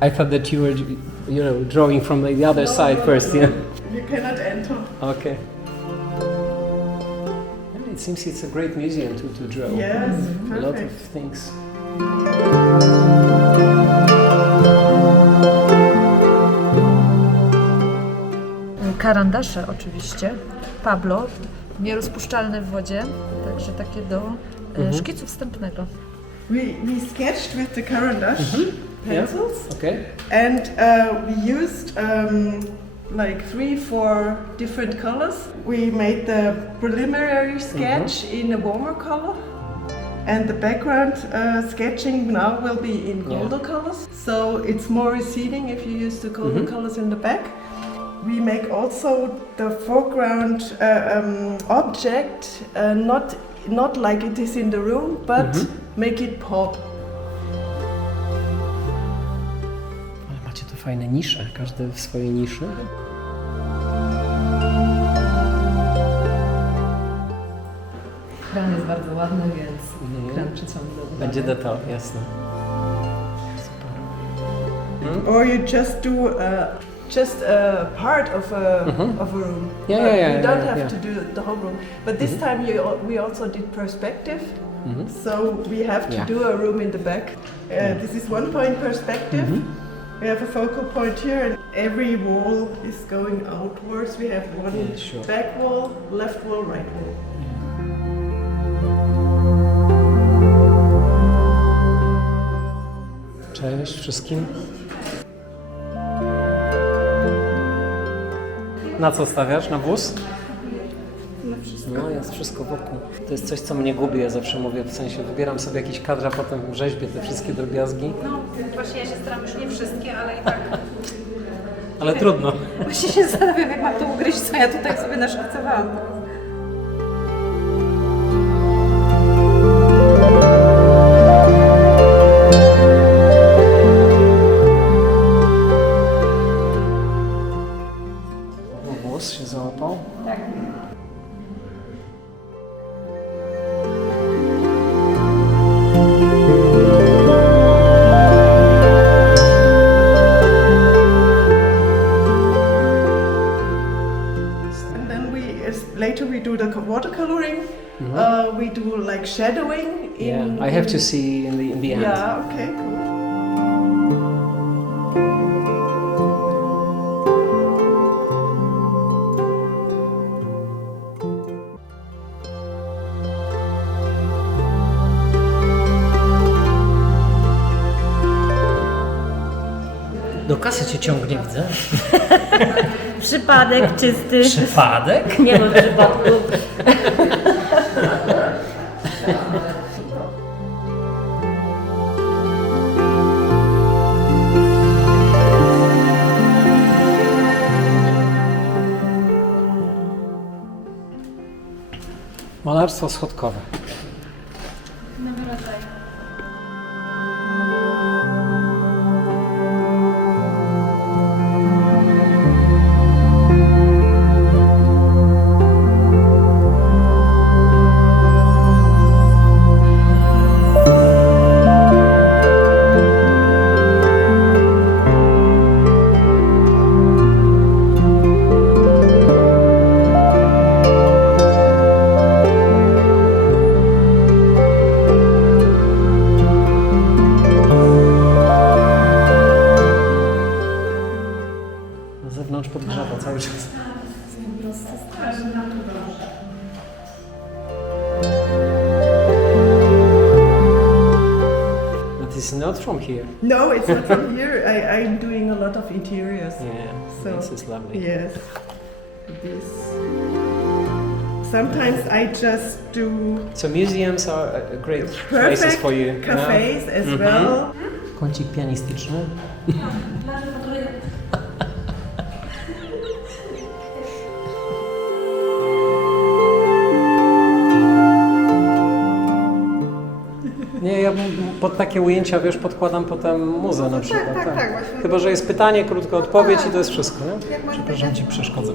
I thought that you were, drawing from the other side first. Yeah. You cannot enter. Okay. And it seems it's a great museum to draw. Yes, A lot of perfect. things. Karandasze oczywiście. Pablo, nierozpuszczalne w wodzie, także takie do szkicu wstępnego. We sketched with the carandash pencils. Okay. And we used like 3-4 different colors. We made the preliminary sketch in a warmer color, and the background sketching now will be in colder colors. So it's more receding if you use the colder colors in the back. We make also the foreground object not like it is in the room, but make it pop. Ale macie tu fajne nisze, każdy w swojej niszy. Kran jest bardzo ładny, więc kran przyciągnął uwagę. Będzie detal, jasne. Super. Or you just do a part of a room. Yeah, You don't have to do the whole room. But this time we also did perspective. So we have to do a room in the back. This is 1 point perspective. We have a focal point here, and every wall is going outwards. We have one back wall, left wall, right wall. Cześć wszystkim. Na co stawiasz? Na wóz? Na wszystko. No, jest wszystko wokół. To jest coś, co mnie gubi, ja zawsze mówię, w sensie wybieram sobie jakiś kadr, a potem rzeźbię te wszystkie drobiazgi. No, właśnie ja się staram już nie wszystkie, ale i tak. Ale trudno. Właśnie się zastanawiam, jak mam to ugryźć, co ja tutaj sobie naszkicowałam. Włos się załapał. Tak. And then later we do the watercoloring. We do like shadowing. I have to see in the end. Yeah. Okay. Cool. Do kasy cię ciągnie, widzę. Przypadek czysty. Przypadek? Nie ma przypadku. Malarstwo schodkowe. Nowy rodzaj. Na zewnątrz podgrzewa cały czas. But it's not from here. No, it's not from here. I'm doing a lot of interiors. Yeah, So, this is lovely. Yes. This. Sometimes I just do So museums are a great places perfect for you. cafes as well. Kącik pianistyczny. Nie, ja pod takie ujęcia, wiesz, podkładam potem muzę na przykład. tak, właśnie. Chyba że jest pytanie, krótka odpowiedź i to jest wszystko, nie? Przepraszam, ci przeszkodzę.